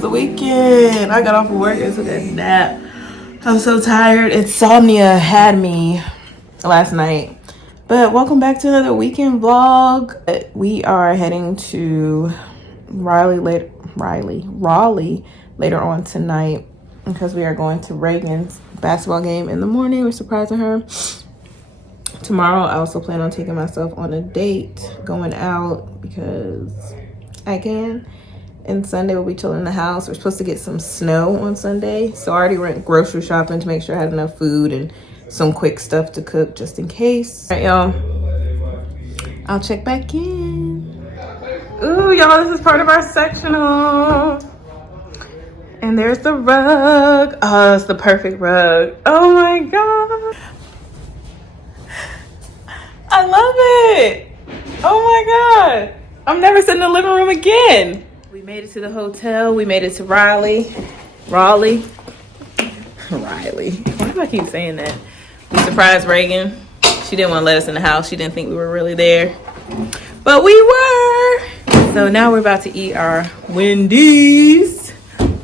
the weekend. I got off of work and took a nap. I'm so tired. Insomnia had me last night. But welcome back to another weekend vlog. We are heading to Raleigh later on tonight because we are going to Raeghan's basketball game in the morning. We're surprising her. Tomorrow I also plan on taking myself on a date, going out because I can. And Sunday we'll be chilling in the house. We're supposed to get some snow on Sunday, so I already went grocery shopping to make sure I had enough food and some quick stuff to cook just in case. All right, y'all, I'll check back in. Ooh, y'all, this is part of our sectional. And there's the rug. Oh, it's the perfect rug. Oh my god, I love it. Oh my god, I'm never sitting in the living room again. We made it to the hotel. We made it to Raleigh. Why do I keep saying that? We surprised Raeghan. She didn't want to let us in the house. She didn't think we were really there. But we were. So now we're about to eat our Wendy's.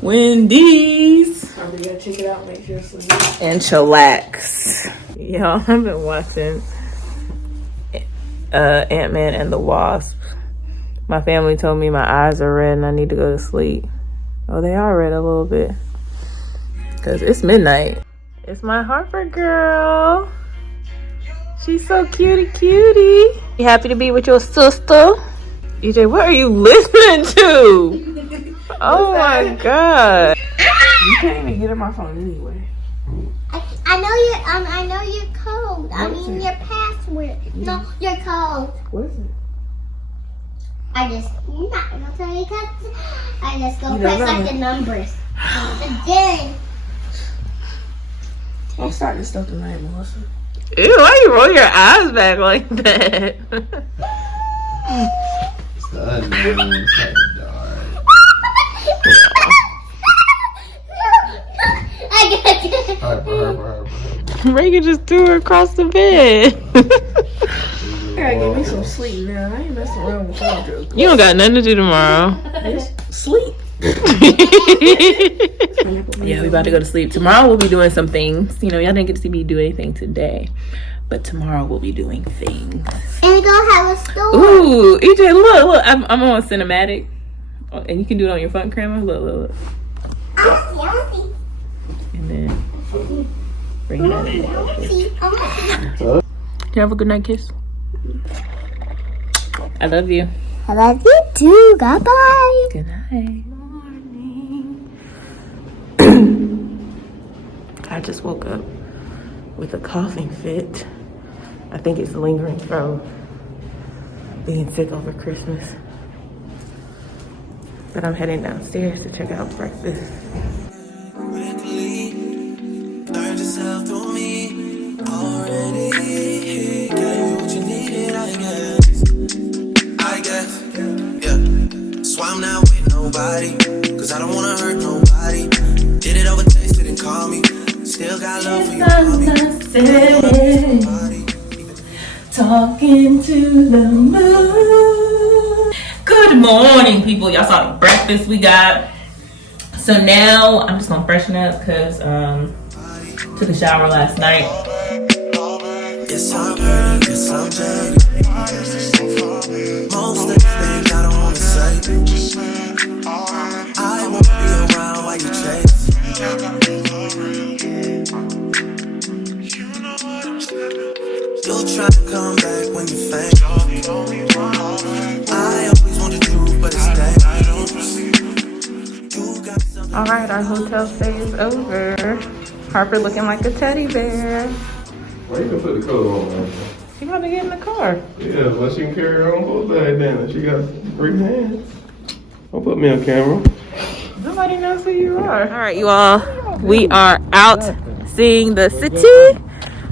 We gotta check it out, make sure it's legit. And chillax. Y'all, I've been watching Ant-Man and the Wasp. My family told me my eyes are red and I need to go to sleep. Oh, they are red a little bit. Because it's midnight. It's my Harper girl. She's so cutie. You happy to be with your sister? EJ, what are you listening to? Oh my god. You can't even get in my phone anyway. I know your code. I mean your password. No, your code. What is it? I'm not gonna tell you because I just go press like the numbers. And then Don't start this stuff tonight, Melissa. Ew, why you roll your eyes back like that? I got it. Raeghan just threw her across the bed. I gotta get me some sleep now. I ain't messing around with phone jokes. You don't got nothing to do tomorrow. Sleep. Yeah, we about to go to sleep. Tomorrow we'll be doing some things. You know, y'all didn't get to see me do anything today. But tomorrow we'll be doing things. And go have a store. Ooh, EJ, look. I'm on cinematic. Oh, and you can do it on your phone camera. Look. I see. And then bring that in. I see. Do you have a good night kiss? I love you. I love you too. Bye-bye. Good night. I just woke up with a coughing fit. I think it's lingering from being sick over Christmas. But I'm heading downstairs to check out breakfast. So I'm not with nobody, cause I don't wanna hurt nobody. Did it over text, didn't call me. Still got love for you, mommy. Talking to the moon. Good morning, people. Y'all saw the breakfast we got. So now I'm just gonna freshen up because took a shower last night. Yes, I'm hurting, yes, I'm jaded. Most of the things I don't wanna say. I won't be around while you chase. You'll try to come back when you faint. I always want the truth, but it's dangerous. Alright, our hotel stay is over. Harper looking like a teddy bear. Why you gonna put the coat on, man? She about to get in the car. Yeah, but she can carry her own boat bag then. She got free hands. Don't put me on camera. Nobody knows who you are. Alright, you all. We are out seeing the city.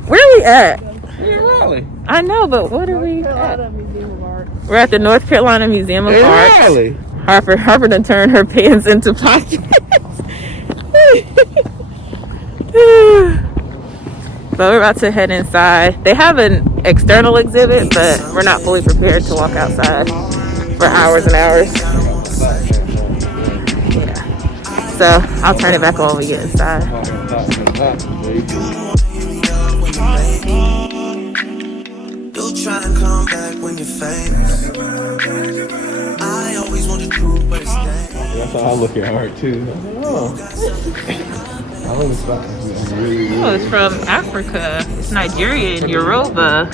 Where are we at? We're in Raleigh. I know, but what are we at? We're at the North Carolina Museum of Art. Raleigh. Harper done turned her pants into pockets. But we're about to head inside. They have an external exhibit, but we're not fully prepared to walk outside for hours and hours. Yeah. So I'll turn it back on when we get inside. You'll try and come back when you're famous. I always want the truth, but it's dangerous. That's how I look at art too. Oh. I was really, Oh, it's from Africa. It's Nigerian, Yoruba.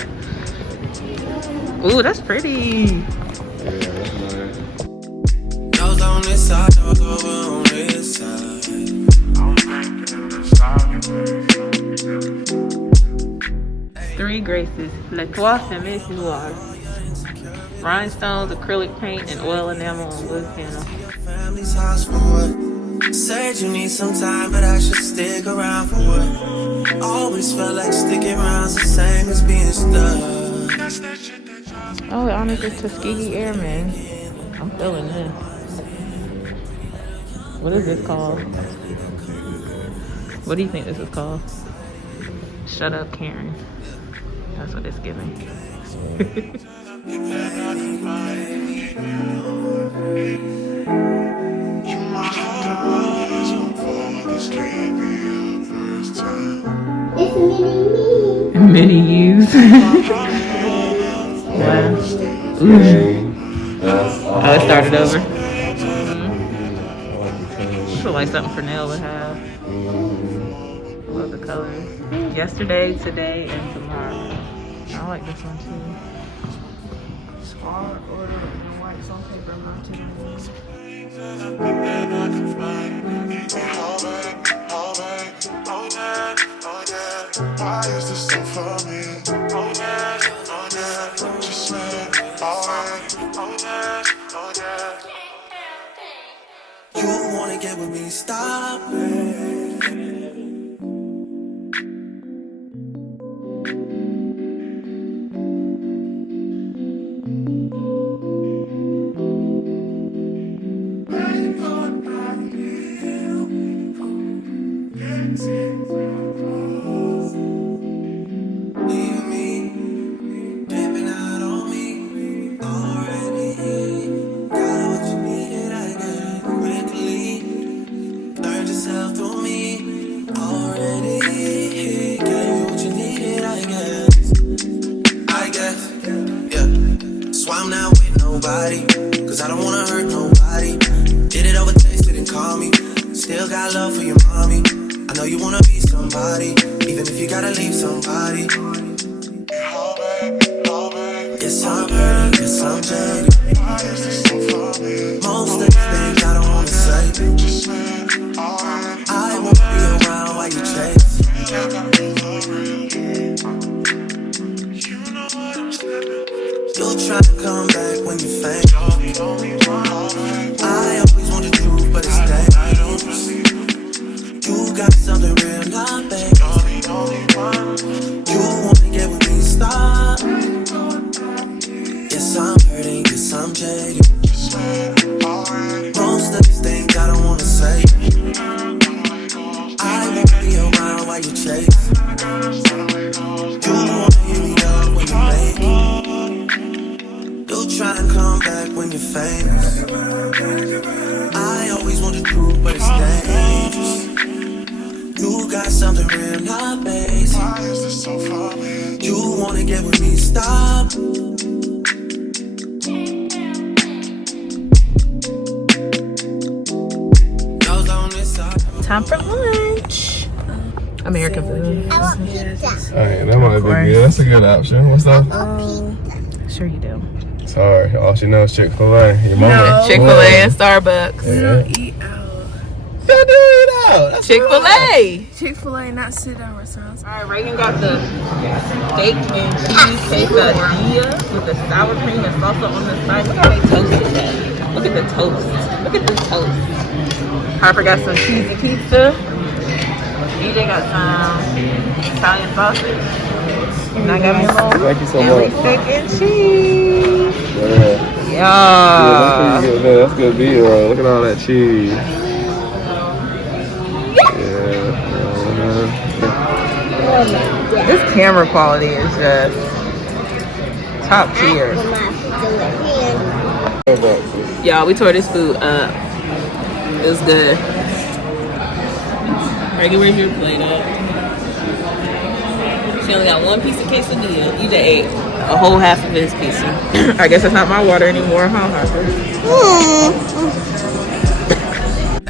Ooh, that's pretty. Yeah, that's nice. Those on this side, those over on this side. Three graces. Le Trois Femmes Noires. Rhinestones, acrylic paint, and oil enamel on wood panel. Family's house for what? Said you need some time, but I should stick around for what? Always felt like sticking around's the same as being stuck. Oh, it honors the Tuskegee Airmen. I'm feeling this. What is this called? What do you think this is called? Shut up, Karen. That's what it's giving. It's mini me. Many U's. Wow. Ooh. Oh, it started over. I feel like something Pernell would have. Love the colors. Yesterday, today, and tomorrow. I like this one too. Scar order and whites on paper mounted. Why is this so funny? Oh yeah, just let it alright. Oh yeah. You wanna get with me, stop it. Cause I don't wanna hurt nobody. Did it over text, didn't call me. Still got love for your mommy. I know you wanna be somebody, even if you gotta leave somebody. Yes, I'm hurting, yes, I'm jaded. Most of the things I don't wanna say. I won't be around while you chase. You'll try to come back when you're famous. I always want the truth, but it's dangerous. You got something real, not bad. You wanna get with me, stop. Yes, I'm hurting, yes, I'm jaded. Most of these things I don't wanna say. I won't be around while you chase. You wanna hear me up when you make it. You'll try and come back when you're famous. I always want the truth, but it's dangerous. You got something real, not basic. You wanna get with me, stop. Time for lunch. American food. I want pizza. Alright, that might be good. That's a good option. What's up? Sure you do. Sorry, all she knows is Chick-fil-A. Your mama. Chick-fil-A and Starbucks. Yeah. Eat out. Y'all do it out. That's Chick-fil-A. Chick-fil-A, not sit-down restaurants. All right, Raeghan got the steak and cheese quesadilla with the sour cream and salsa on the side. Look how they toasted that. Look at the toast. Look at the toast. Harper got some cheesy pizza. DJ got some Italian sausage. And I got me a little Thank you so Philly much. steak and cheese. Yeah. Yeah. That's good deal, bro. Look at all that cheese. Yeah. This camera quality is just top tier. Y'all, we tore this food up. It was good. Raeghan, where's your plate at? She only got one piece of quesadilla. You just ate a whole half of his pizza. I guess it's not my water anymore, huh, Harper?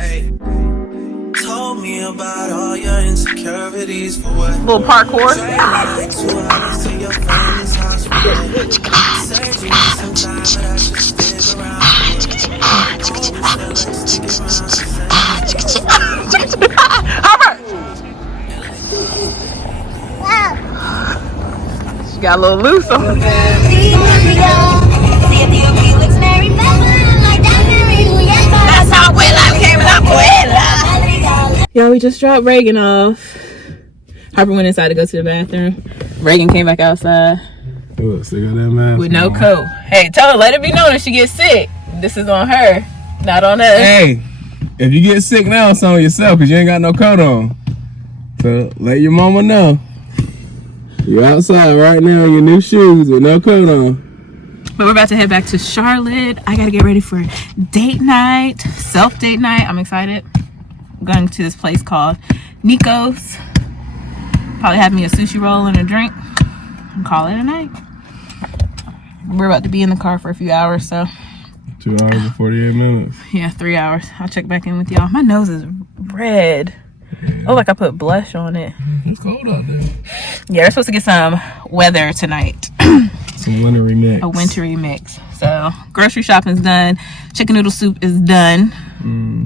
Hey, told me about all your insecurities for what? Little parkour. Like 2 hours to your friend's house. Said you need some time, but I should stick around. She got a little loose on her. That's how Abuela came up, Abuela. Y'all, we just dropped Raeghan off. Harper went inside to go to the bathroom. Raeghan came back outside. Look, stick on that mask. With no coat. Hey, tell her, let it be known if she gets sick. This is on her, not on us. Hey, if you get sick now, it's on yourself because you ain't got no coat on. So let your mama know. You're outside right now in your new shoes with no coat on. But we're about to head back to Charlotte. I gotta get ready for date night, self-date night. I'm excited. I'm going to this place called Nico's. Probably have me a sushi roll and a drink and call it a night. We're about to be in the car for a few hours, so 2 hours and 48 minutes. yeah, 3 hours. I'll check back in with y'all. My nose is red. Oh, like I put blush on it. It's cold out there. Yeah, we're supposed to get some weather tonight. Some wintry mix. A wintry mix. So grocery shopping's done. Chicken noodle soup is done.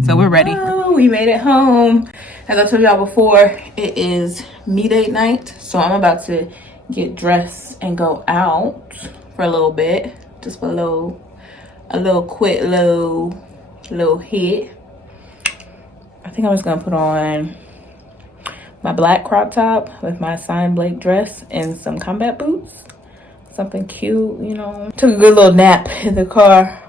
So we're ready. Oh, we made it home. As I told y'all before, it is me date night. So I'm about to get dressed and go out for a little bit. Just for a little quick little hit. I think I'm just gonna put on my black crop top with my signed Blake dress and some combat boots. Something cute, you know. Took a good little nap in the car.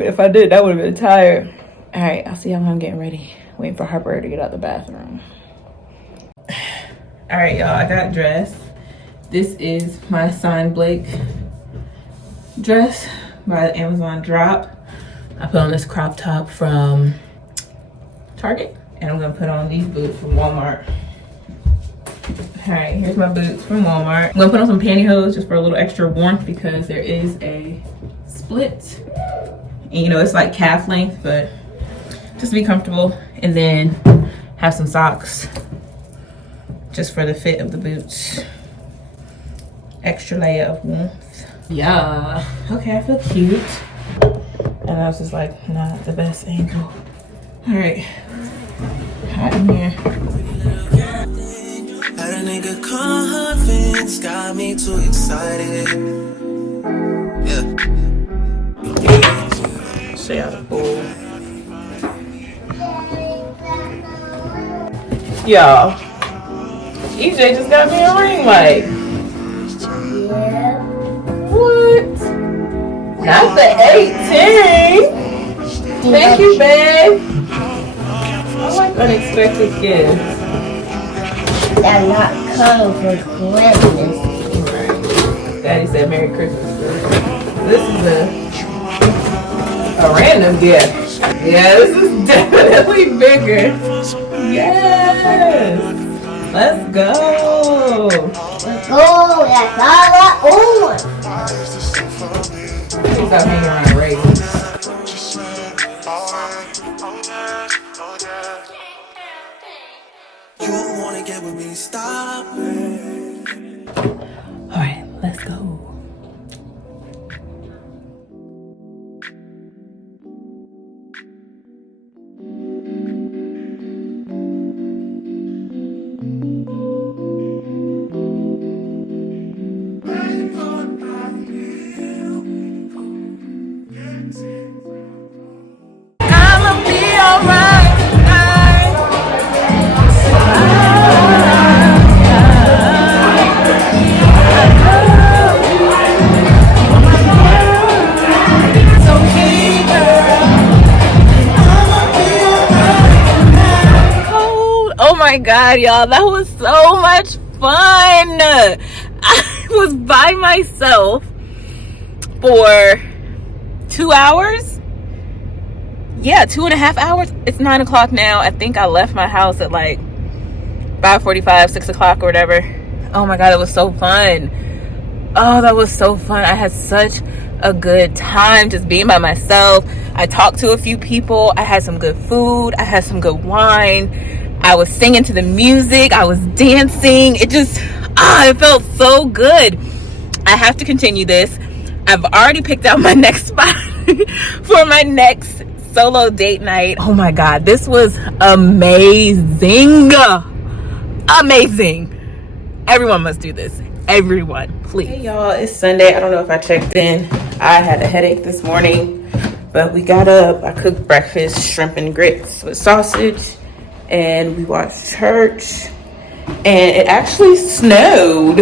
If I did, that would have been tired. All right, I'll see how I'm getting ready. Waiting for Harper to get out the bathroom. All right, y'all, I got dressed. This is my signed Blake dress by the Amazon drop. I put on this crop top from Target, and I'm gonna put on these boots from Walmart. All right, here's my boots from Walmart. I'm gonna put on some pantyhose just for a little extra warmth because there is a split. And you know, it's like calf length, but just to be comfortable. And then have some socks just for the fit of the boots. Extra layer of warmth. Yeah, okay, I feel cute. And I was just like, not the best angle. All right, hot in here. Had a nigga confidence, got me too excited. Yeah. Stay out of pool. Y'all, EJ just got me a ring light. Yeah. What? Not the 18. Thank you, babe. I like unexpected gifts. They're not coming for Christmas. Daddy said Merry Christmas. This is a random gift. Yeah, this is definitely bigger. Yes. Let's go. Let's go. That's all I own. Stop hanging around Raeghan. You wanna get with me, stop it. All right, let's go. I'ma be alright tonight. Oh my god, y'all, that was so much fun. I was by myself for 2 hours. Yeah, 2.5 hours. It's 9 o'clock now. I think I left my house at like 5:45, 6 o'clock or whatever. Oh my God, it was so fun. Oh, that was so fun. I had such a good time just being by myself. I talked to a few people. I had some good food. I had some good wine. I was singing to the music. I was dancing. It just, it felt so good. I have to continue this. I've already picked out my next spot for my next solo date night. Oh my God, this was amazing. Amazing. Everyone must do this. Everyone, please. Hey y'all, it's Sunday. I don't know if I checked in. I had a headache this morning, but we got up. I cooked breakfast, shrimp and grits with sausage, and we watched church. And it actually snowed.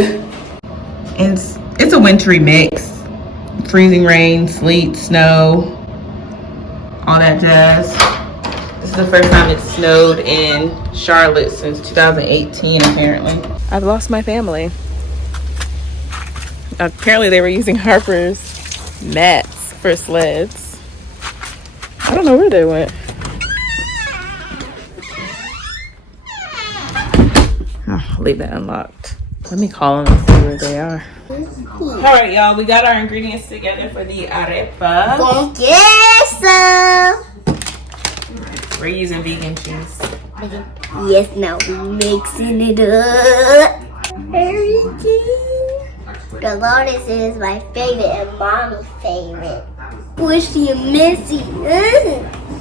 And it's a wintry mix. Freezing rain, sleet, snow, all that jazz. This is the first time it snowed in Charlotte since 2018, apparently. I've lost my family. Apparently they were using Harper's mats for sleds. I don't know where they went. Oh, I'll leave that unlocked. Let me call them and see where they are. All right, y'all, we got our ingredients together for the arepa. Con queso. We're using vegan cheese. Yes, now we're mixing it up. Everything. Dolores is my favorite and Mommy's favorite. Squishy and messy.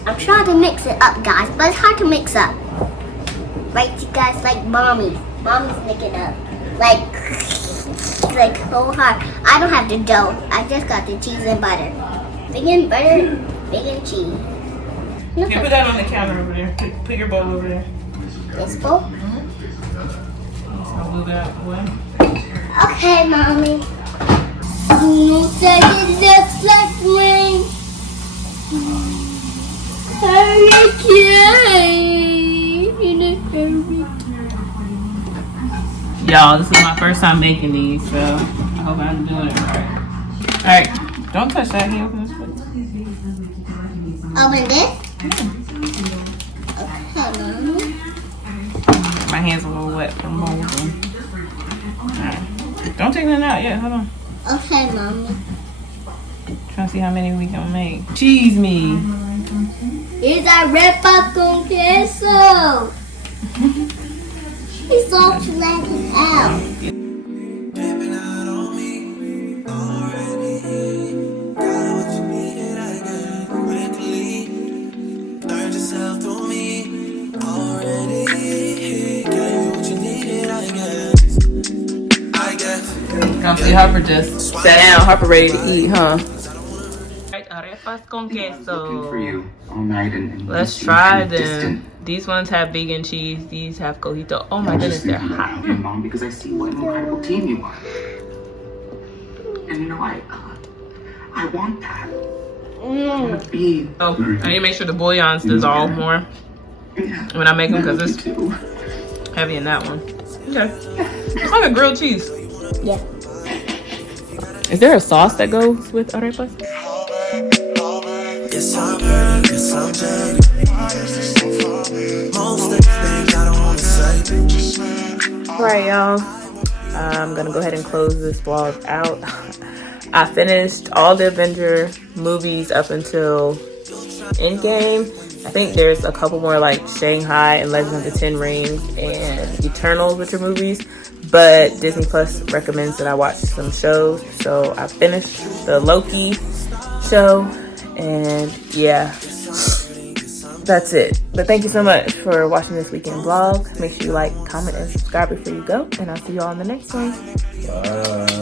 I'm trying to mix it up, guys, but it's hard to mix up. Right, you guys, like Mommy's. Mommy's mixing up. Like so hard. I don't have the dough. I just got the cheese and butter. Vegan butter, vegan cheese. Here, put that on the counter over there. Put your bowl over there. This bowl? I'll move it out the way. Okay, Mommy. You said it looks like rain. Hurricane. Y'all, this is my first time making these, so I hope I'm doing it right. Alright, don't touch that. Can you open this plate? Open this? Okay, Mommy. My hands are a little wet from molding. Alright. Don't take that out yet. Hold on. Okay, Mommy. Trying to see how many we can make. Cheese me. It's arepa con queso. It's all flattened out. Pimping out on me already. Got what you needed, I got quickly. Learned yourself through me already. Got you what you needed, I guess. Come see Harper just sat down. Harper ready to eat, huh? Arepas con queso. For you all night and Let's try them. These ones have vegan cheese. These have cojito. Oh my goodness, they're hot. Your mom, because I see what an incredible team you are. And you know, I want that. I want to be. Oh, I need to make sure the bouillons dissolve more when I make them because it's heavy in that one. Okay, it's like a grilled cheese. Yeah. Is there a sauce that goes with arepas? Yes, I'm hurt, yes, I'm jaded. Most of the things I don't want to say. Alright, y'all. I'm gonna go ahead and close this vlog out. I finished all the Avenger movies up until Endgame. I think there's a couple more like Shanghai and Legend of the Ten Rings and Eternals, which are movies. But Disney Plus recommends that I watch some shows. So I finished the Loki show. And yeah, that's it. But thank you so much for watching this weekend vlog. Make sure you like, comment, and subscribe before you go. And I'll see you all in the next one. Bye.